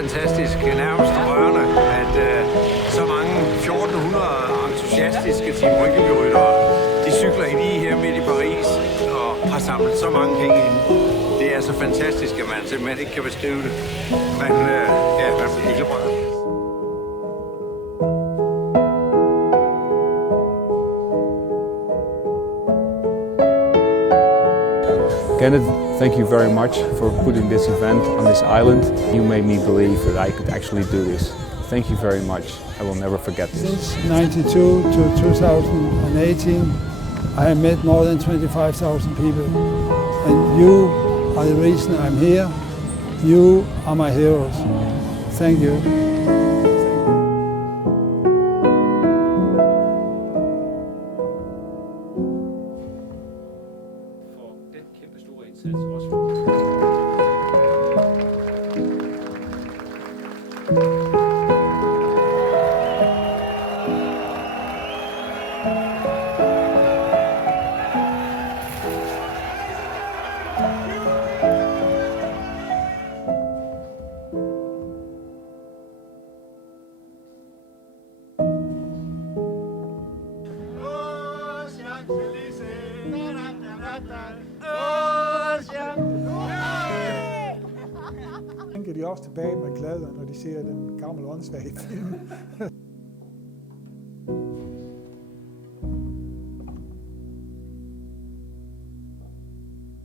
fantastisk, nærmest rørende, at så mange 1400 entusiastiske Team Rynkeby-ryttere, de cykler lige her midt i Paris og har samlet så mange penge ind. Det er så fantastisk, at man simpelthen ikke kan beskrive det. Men ja, man bliver helt rørt. Kenneth, thank you very much for putting this event on this island. You made me believe that I could actually do this. Thank you very much. I will never forget this. Since 92 to 2018, I have met more than 25,000 people. And you are the reason I'm here. You are my heroes. Thank you. Den kæmpe store indsats også. Tænker de også tilbage med glæder, når de ser den gamle åndssvage film.